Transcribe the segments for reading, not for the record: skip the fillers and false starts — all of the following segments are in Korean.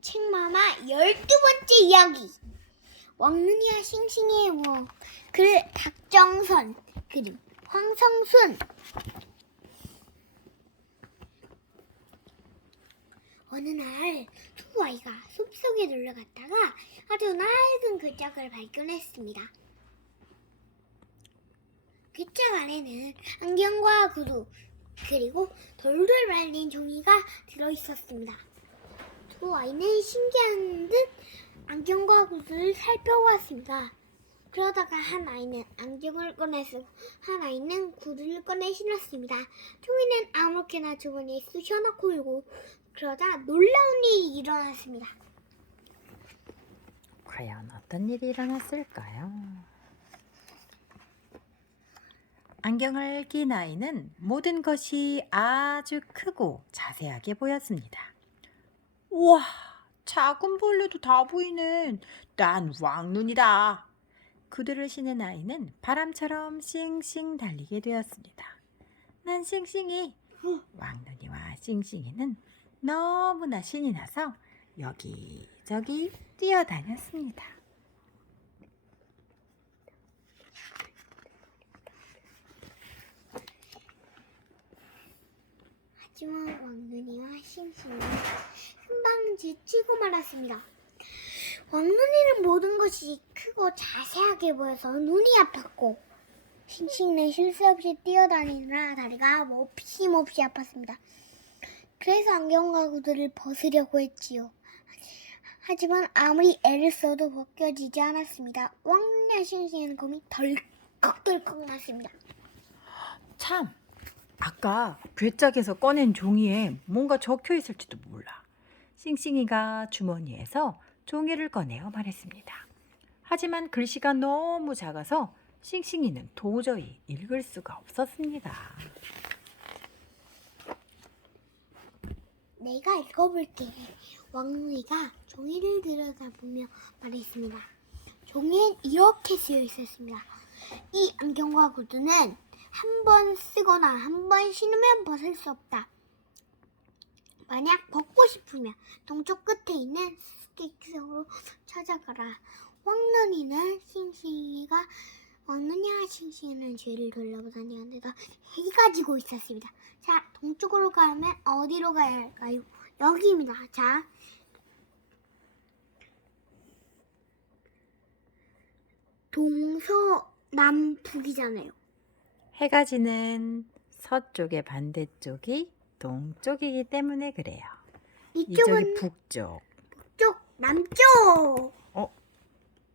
책마마 12번째 이야기. 왕눈이와 싱싱이의 뭐 글 박정선, 그림 황성순. 어느 날 두 아이가 숲속에 놀러 갔다가 아주 낡은 글자를 발견했습니다. 글자 안에는 안경과 구두 그리고 돌돌 말린 종이가 들어있었습니다. 두 아이는 신기한 듯 안경과 구두를 살펴보았습니다. 그러다가 한 아이는 안경을 꺼내 쓰고 한 아이는 구두를 꺼내 신었습니다. 종이는 아무렇게나 주머니에 쑤셔넣고 울고 그러자 놀라운 일이 일어났습니다. 과연 어떤 일이 일어났을까요? 안경을 낀 아이는 모든 것이 아주 크고 자세하게 보였습니다. 우와, 작은 벌레도 다 보이는 난 왕눈이다. 구두를 신은 아이는 바람처럼 싱싱 달리게 되었습니다. 난 싱싱이. 왕눈이와 싱싱이는 너무나 신이 나서 여기저기 뛰어다녔습니다. 하지만 왕눈이와 싱싱이는 금방 지치고 말았습니다. 왕눈이는 모든 것이 크고 자세하게 보여서 눈이 아팠고 싱싱이는 쉴 새 없이 뛰어다니느라 다리가 몹시 아팠습니다. 그래서 안경과 구두를 벗으려고 했지요. 하지만 아무리 애를 써도 벗겨지지 않았습니다. 왕눈이와 싱싱이는 검이 덜컥덜컥 났습니다. 참, 아까 괴짝에서 꺼낸 종이에 뭔가 적혀 있을지도 몰라. 싱싱이가 주머니에서 종이를 꺼내어 말했습니다. 하지만 글씨가 너무 작아서 싱싱이는 도저히 읽을 수가 없었습니다. 내가 읽어볼게. 왕눈이가 종이를 들여다보며 말했습니다. 종이엔 이렇게 쓰여 있었습니다. 이 안경과 구두는 한 번 쓰거나 한 번 신으면 벗을 수 없다. 만약 벗고 싶으면 동쪽 끝에 있는 수수께끼성으로 찾아가라. 왕눈이와 싱싱이는 주위를 돌아보더니 어느덧 해가 지고 있었습니다. 자, 동쪽으로 가면 어디로 가야 할까요? 여기입니다. 자, 동서남북이잖아요. 해가 지는 서쪽의 반대쪽이 동쪽이기 때문에 그래요. 이쪽은 이쪽이 북쪽. 북쪽, 남쪽.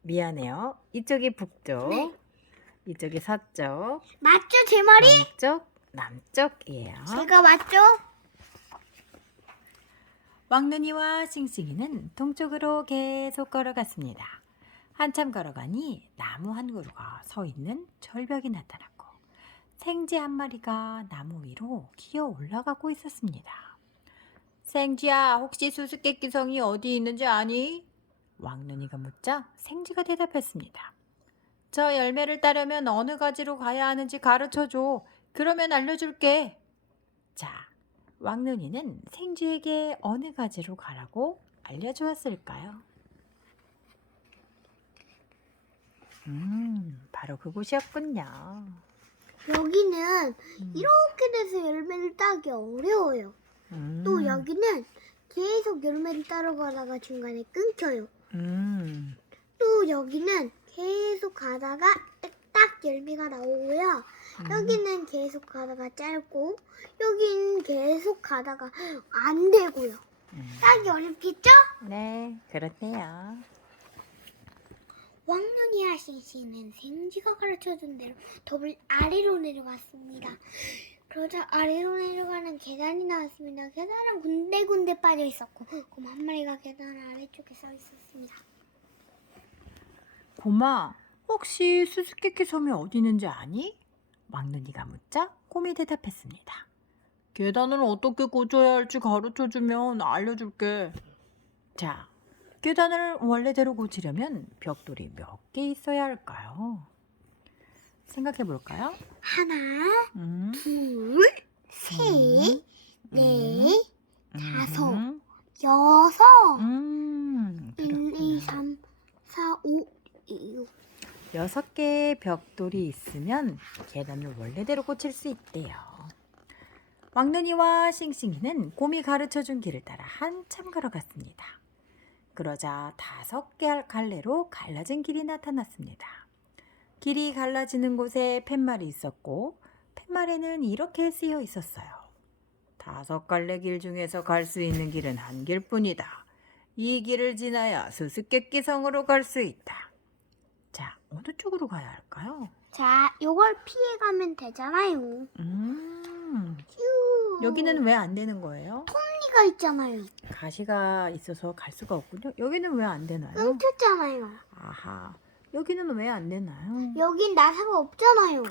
미안해요. 이쪽이 북쪽. 네. 이쪽이 서쪽. 맞죠, 제 말이? 동쪽, 남쪽이에요. 제가 맞죠? 왕눈이와 싱싱이는 동쪽으로 계속 걸어갔습니다. 한참 걸어가니 나무 한 그루가 서 있는 절벽이 나타났고 생쥐 한 마리가 나무 위로 기어 올라가고 있었습니다. 생쥐야, 혹시 수수께끼성이 어디 있는지 아니? 왕눈이가 묻자 생쥐가 대답했습니다. 저 열매를 따려면 어느 가지로 가야 하는지 가르쳐줘. 그러면 알려줄게. 자, 왕눈이는 생쥐에게 어느 가지로 가라고 알려주었을까요? 바로 그곳이었군요. 여기는 이렇게 돼서 열매를 따기 어려워요. 또 여기는 계속 열매를 따러 가다가 중간에 끊겨요. 또 여기는 계속 가다가 딱 열매가 나오고요. 여기는 계속 가다가 짧고 여기는 계속 가다가 안 되고요. 따기 어렵겠죠? 네, 그렇네요. 왕눈이와 싱싱이는 생쥐가 가르쳐준 대로 덥을 아래로 내려갔습니다. 그러자 아래로 내려가는 계단이 나왔습니다. 계단은 군데군데 빠져 있었고 곰 한 마리가 계단 아래쪽에 서 있었습니다. 곰아, 혹시 수수께끼 섬이 어디 있는지 아니? 왕눈이가 묻자 곰이 대답했습니다. 계단을 어떻게 고쳐야 할지 가르쳐주면 알려줄게. 자, 계단을 원래대로 고치려면 벽돌이 몇 개 있어야 할까요? 생각해 볼까요? 하나, 둘, 셋, 음, 넷, 음, 다섯, 음. 여섯, 6개의 벽돌이 있으면 계단을 원래대로 고칠 수 있대요. 왕눈이와 싱싱이는 곰이 가르쳐준 길을 따라 한참 걸어갔습니다. 그러자 5개 갈래로 갈라진 길이 나타났습니다. 길이 갈라지는 곳에 팻말이 있었고 팻말에는 이렇게 쓰여 있었어요. 5갈래 길 중에서 갈 수 있는 길은 한 길뿐이다. 이 길을 지나야 수수께끼 성으로 갈 수 있다. 자, 어느 쪽으로 가야 할까요? 자, 요걸 피해가면 되잖아요. 휴. 여기는 왜 안 되는 거예요? 톱니가 있잖아요. 가시가 있어서 갈 수가 없군요. 여기는 왜 안 되나요? 끊겼잖아요. 아하, 여기는 왜 안 되나요? 여긴 나사가 없잖아요.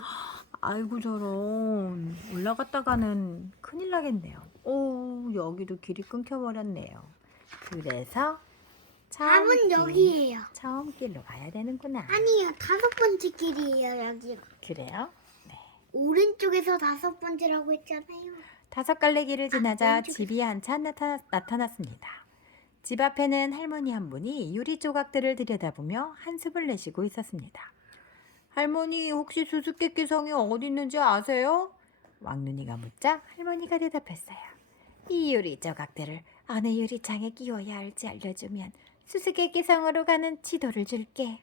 아이고 저런, 올라갔다가는 큰일 나겠네요. 오, 여기도 길이 끊겨버렸네요. 그래서 답은 여기예요. 처음 길로 가야 되는구나. 아니요, 5번째 길이에요, 여기. 그래요? 오른쪽에서 5번째라고 했잖아요. 5갈래 길을 지나자 왼쪽에. 집이 한참 나타났습니다. 집 앞에는 할머니 한 분이 유리 조각들을 들여다보며 한숨을 내쉬고 있었습니다. 할머니, 혹시 수수께끼 성이 어디 있는지 아세요? 왕눈이가 묻자 할머니가 대답했어요. 이 유리 조각들을 어느 유리창에 끼워야 할지 알려주면 수수께끼 성으로 가는 지도를 줄게.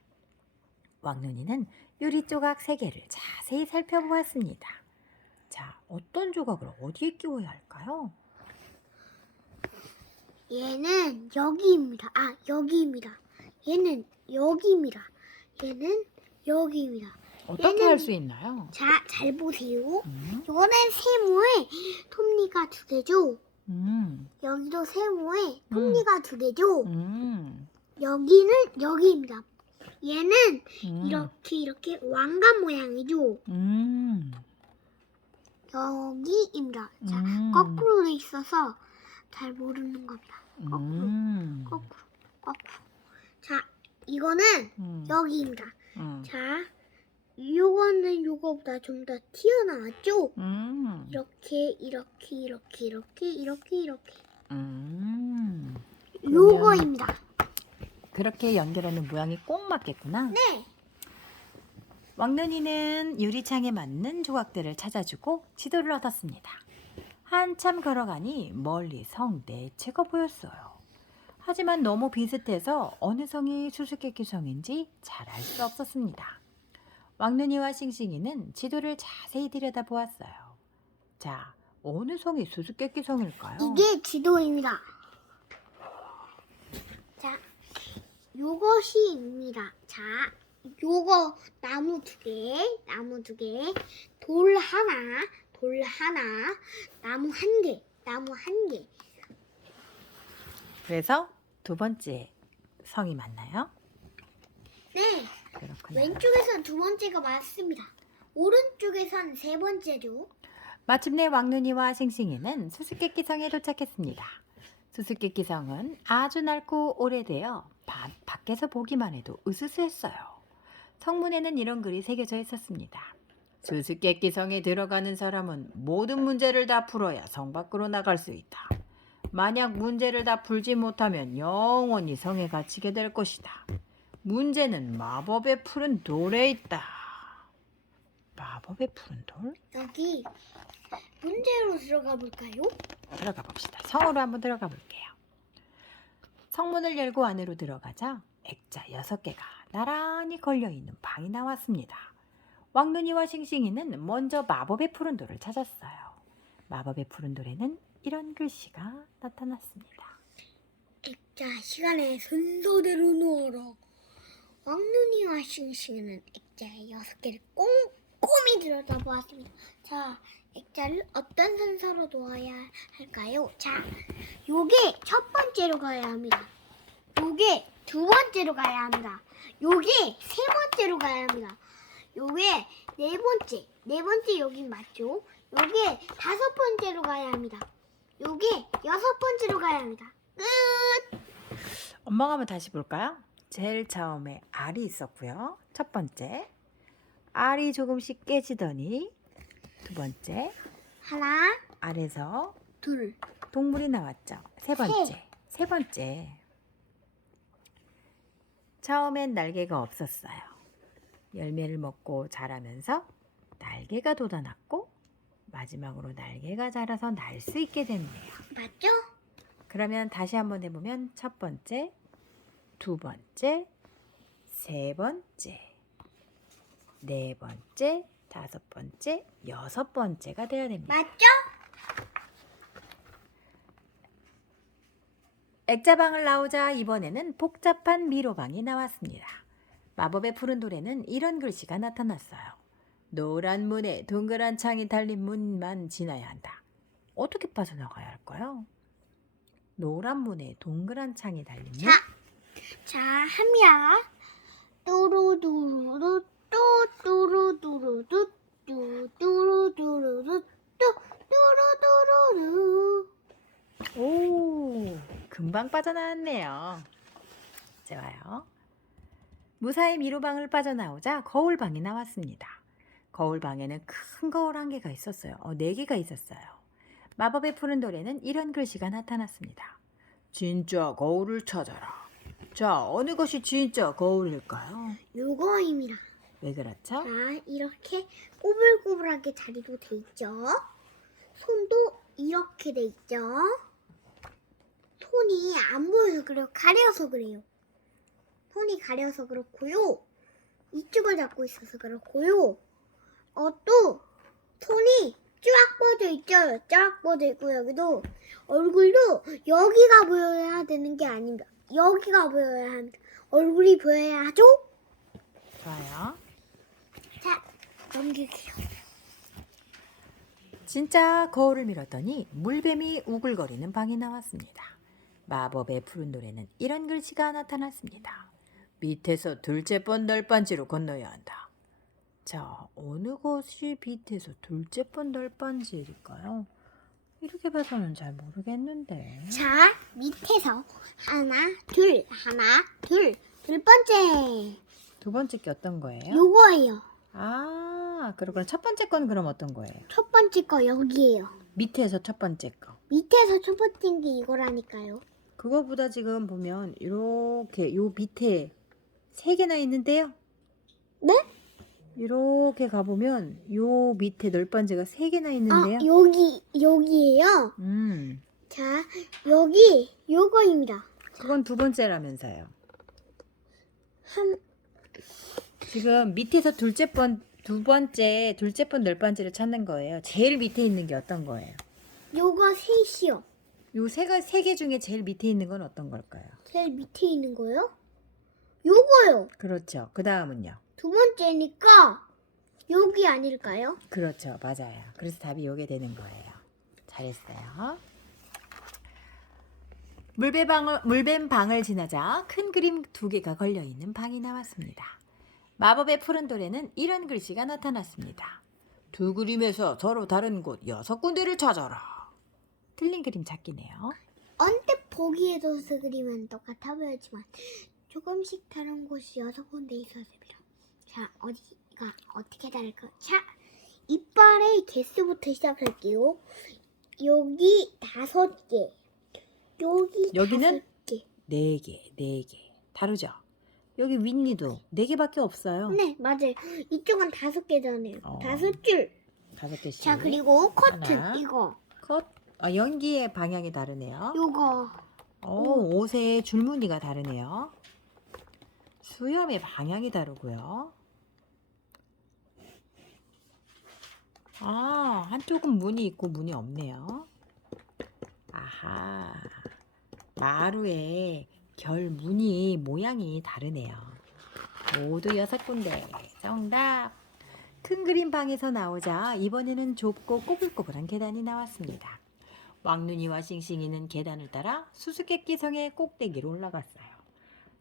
왕눈이는 유리 조각 3개를 자세히 살펴보았습니다. 자, 어떤 조각을 어디에 끼워야 할까요? 얘는 여기입니다. 아, 여기입니다. 얘는 여기입니다. 얘는 여기입니다. 어떻게 얘는- 할 수 있나요? 자, 잘 보세요. 이거는 세모에 톱니가 2개죠. 여기도 세모에 톱니가 2개죠. 여기는 여기입니다. 얘는 이렇게 왕관 모양이죠. 여기입니다. 자, 거꾸로 돼 있어서 잘 모르는 겁니다. 거꾸로. 자, 이거는 여기입니다. 자, 요거는 요거보다 좀 더 튀어나왔죠? 이렇게. 요거입니다. 그렇게 연결하는 모양이 꼭 맞겠구나. 네. 왕눈이는 유리창에 맞는 조각들을 찾아주고 지도를 얻었습니다. 한참 걸어가니 멀리 성 4채가 보였어요. 하지만 너무 비슷해서 어느 성이 수수께끼 성인지 잘 알 수 없었습니다. 왕눈이와 싱싱이는 지도를 자세히 들여다보았어요. 자, 어느 성이 수수께끼 성일까요? 이게 지도입니다. 자, 요것이입니다. 자, 요거 나무 2개, 돌 하나, 나무 1개. 그래서 2번째 성이 맞나요? 네, 그렇구나. 왼쪽에선 2번째가 맞습니다. 오른쪽에선 3번째죠. 마침내 왕눈이와 싱싱이는 수수께끼 성에 도착했습니다. 수수께끼 성은 아주 낡고 오래되어 밖에서 보기만 해도 으스스했어요. 성문에는 이런 글이 새겨져 있었습니다. 수수께끼 성에 들어가는 사람은 모든 문제를 다 풀어야 성 밖으로 나갈 수 있다. 만약 문제를 다 풀지 못하면 영원히 성에 갇히게 될 것이다. 문제는 마법에 푸른 돌에 있다. 마법에 푸른 돌? 여기 문제로 들어가 볼까요? 들어가 봅시다. 성으로 한번 들어가 볼게요. 성문을 열고 안으로 들어가자 액자 6개가 나란히 걸려있는 방이 나왔습니다. 왕눈이와 싱싱이는 먼저 마법의 푸른 돌을 찾았어요. 마법의 푸른 돌에는 이런 글씨가 나타났습니다. 액자 시간에 순서대로 넣어라. 왕눈이와 싱싱이는 액자 6개를 꼼꼼히 들여다보았습니다. 자, 액자를 어떤 순서로 놓아야 할까요? 자, 요게 1번째로 가야 합니다. 요게 2번째로 가야 합니다. 요게 3번째로 가야 합니다. 요게 4번째. 4번째 여긴 맞죠? 요게 5번째로 가야 합니다. 요게 6번째로 가야 합니다. 끝! 엄마가 한번 다시 볼까요? 제일 처음에 알이 있었고요. 첫 번째, 알이 조금씩 깨지더니 두 번째, 하나, 알에서 둘. 동물이 나왔죠. 세 번째. 처음엔 날개가 없었어요. 열매를 먹고 자라면서 날개가 돋아났고 마지막으로 날개가 자라서 날 수 있게 됐네요. 맞죠? 그러면 다시 한번 해보면 첫 번째, 두 번째, 세 번째, 네 번째, 다섯 번째, 여섯 번째가 돼야 됩니다. 맞죠? 액자방을 나오자 이번에는 복잡한 미로방이 나왔습니다. 마법의 푸른 돌에는 이런 글씨가 나타났어요. 노란 문에 동그란 창이 달린 문만 지나야 한다. 어떻게 빠져나가야 할까요? 노란 문에 동그란 창이 달린 문? 자, 하면 뚜루두루루 뚜 뚜루두루루 뚜 뚜루두루루 뚜 뚜루두루루. 오, 금방 빠져나왔네요. 좋아요. 무사히 미로방을 빠져나오자 거울방이 나왔습니다. 거울방에는 큰 거울 한 개가 있었어요. 4개가 있었어요. 마법의 푸른 돌에는 이런 글씨가 나타났습니다. 진짜 거울을 찾아라. 자, 어느 것이 진짜 거울일까요? 요거입니다. 왜 그렇죠? 자, 이렇게 꼬불꼬불하게 자리도 돼 있죠. 손도 이렇게 돼 있죠. 손이 안 보여서 그래요. 가려서 그래요. 손이 가려서 그렇고요. 이쪽을 잡고 있어서 그렇고요. 또 손이 쫙 뻗어 있죠. 쫙 뻗어 있고 여기도 얼굴도 여기가 보여야 되는 게 아닙니다. 여기가 보여야 합니다. 얼굴이 보여야 하죠? 좋아요. 자, 넘길게요. 진짜 거울을 밀었더니 물뱀이 우글거리는 방이 나왔습니다. 마법의 푸른 돌에는 이런 글씨가 나타났습니다. 밑에서 둘째 번 널빤지로 건너야 한다. 자, 어느 것이 밑에서 둘째 번 널빤지일까요? 이렇게 봐서는 잘 모르겠는데. 자, 밑에서 하나, 둘, 둘 번째. 두 번째 게 어떤 거예요? 요거예요. 아, 그럼 첫 번째 건 그럼 어떤 거예요? 첫 번째 거 여기예요. 밑에서 첫 번째 거. 밑에서 첫 번째 게 이거라니까요. 그거보다 지금 보면 이렇게 요 밑에 3개나 있는데요. 네? 이렇게 가보면 요 밑에 널빤지가 3개나 있는데요. 여기예요. 자, 여기 요거입니다. 그건 두 번째라면서요. 한 지금 밑에서 둘째 번 널빤지를 찾는 거예요. 제일 밑에 있는 게 어떤 거예요? 요거 셋이요. 요 3개 중에 제일 밑에 있는 건 어떤 걸까요? 제일 밑에 있는 거요? 요거요. 그렇죠. 그 다음은요? 두 번째니까 여기 아닐까요? 그렇죠. 맞아요. 그래서 답이 요게 되는 거예요. 잘했어요. 물뱀 방을 지나자 큰 그림 2개가 걸려있는 방이 나왔습니다. 마법의 푸른 돌에는 이런 글씨가 나타났습니다. 두 그림에서 서로 다른 곳 6군데를 찾아라. 틀린 그림 찾기네요. 언뜻 보기에도 그림은 똑같아 보였지만 조금씩 다른 곳이 6군데 있었습니다. 자, 어디가 어떻게 다를까? 자, 이빨의 개수부터 시작할게요. 여기 5개. 여기는 5개. 4개. 다르죠? 여기 윗니도 4개밖에 없어요. 네, 맞아요. 이쪽은 5개잖아요. 어. 5줄. 5개씩. 자, 그리고 커튼 하나. 이거. 연기의 방향이 다르네요. 요거. 옷의 줄무늬가 다르네요. 수염의 방향이 다르고요. 한쪽은 문이 있고 문이 없네요. 아하. 마루의 결 무늬 모양이 다르네요. 모두 6군데. 정답. 큰 그림 방에서 나오자 이번에는 좁고 꼬불꼬불한 계단이 나왔습니다. 왕눈이와 싱싱이는 계단을 따라 수수께끼 성의 꼭대기로 올라갔어요.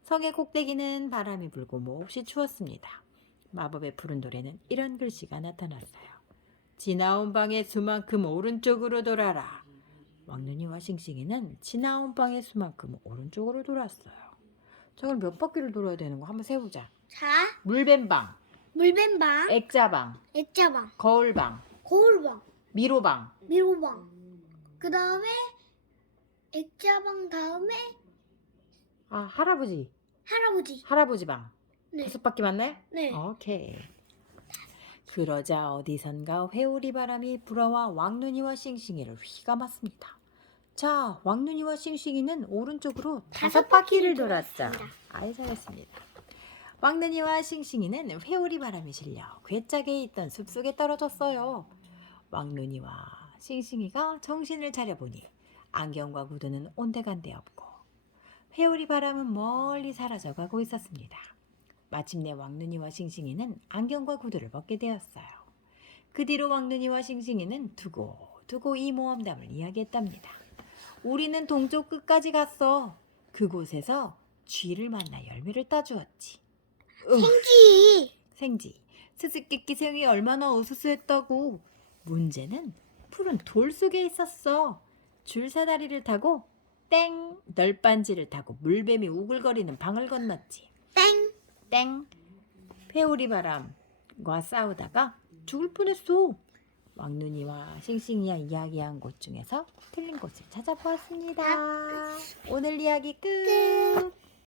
성의 꼭대기는 바람이 불고 몹시 추웠습니다. 마법의 푸른 돌에는 이런 글씨가 나타났어요. 지나온 방의 수만큼 오른쪽으로 돌아라. 왕눈이와 싱싱이는 지나온 방의 수만큼 오른쪽으로 돌았어요. 자, 그럼 몇 바퀴를 돌아야 되는 거 한번 세보자. 자, 물뱀방, 물뱀방, 액자방, 액자방, 거울방, 거울방, 미로방. 미로방. 그 다음에 액자방 다음에 할아버지 할아버지. 방. 네. 5바퀴 맞나요? 네. 오케이. 그러자 어디선가 회오리 바람이 불어와 왕눈이와 싱싱이를 휘감았습니다. 자, 왕눈이와 싱싱이는 오른쪽으로 5바퀴를 돌았죠. 아이, 잘했습니다. 왕눈이와 싱싱이는 회오리 바람에 실려 괴짝에 있던 숲속에 떨어졌어요. 왕눈이와 싱싱이가 정신을 차려보니 안경과 구두는 온데간데 없고 회오리 바람은 멀리 사라져가고 있었습니다. 마침내 왕눈이와 싱싱이는 안경과 구두를 벗게 되었어요. 그 뒤로 왕눈이와 싱싱이는 두고두고 이 모험담을 이야기했답니다. 우리는 동쪽 끝까지 갔어. 그곳에서 쥐를 만나 열매를 따주었지. 생쥐. 생쥐, 스스께끼 새우이 얼마나 어수선했다고. 문제는 푸른 돌 속에 있었어. 줄사다리를 타고 땡 널빤지를 타고 물뱀이 우글거리는 방을 건넜지. 땡. 땡 회오리 바람과 싸우다가 죽을 뻔했어. 왕눈이와 싱싱이가 이야기한 곳 중에서 틀린 곳을 찾아보았습니다. 오늘 이야기 끝.